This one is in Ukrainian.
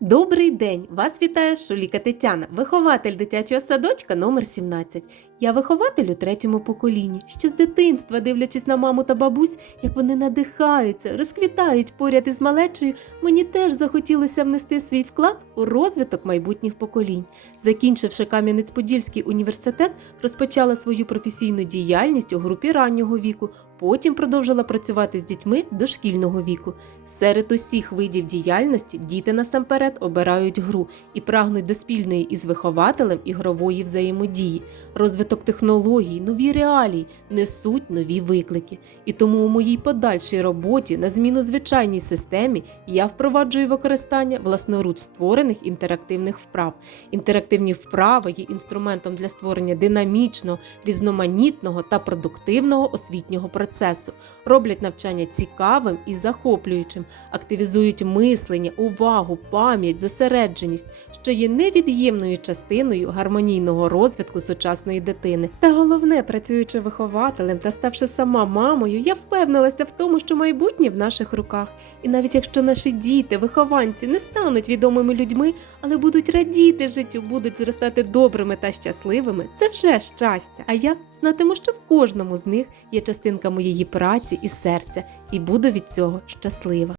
Добрий день! Вас вітає Шуліка Тетяна, вихователь дитячого садочка номер 17. Я вихователь у третьому поколінні. Ще з дитинства, дивлячись на маму та бабусь, як вони надихаються, розквітають поряд із малечею, мені теж захотілося внести свій вклад у розвиток майбутніх поколінь. Закінчивши Кам'янець-Подільський університет, розпочала свою професійну діяльність у групі раннього віку. Потім продовжила працювати з дітьми дошкільного віку. Серед усіх видів діяльності діти насамперед обирають гру і прагнуть до спільної із вихователем ігрової взаємодії. Розвиток технологій, нові реалії несуть нові виклики. І тому у моїй подальшій роботі на зміну звичайній системі я впроваджую використання власноруч створених інтерактивних вправ. Інтерактивні вправи є інструментом для створення динамічного, різноманітного та продуктивного освітнього процесу, роблять навчання цікавим і захоплюючим, активізують мислення, увагу, пам'ять, зосередженість, що є невід'ємною частиною гармонійного розвитку сучасної дитини. Та головне, працюючи вихователем та ставши сама мамою, я впевнилася в тому, що майбутнє в наших руках. І навіть якщо наші діти, вихованці не стануть відомими людьми, але будуть радіти життю, будуть зростати добрими та щасливими, це вже щастя. А я знатиму, що в кожному з них є частинка моєї праці і серця, і буду від цього щаслива.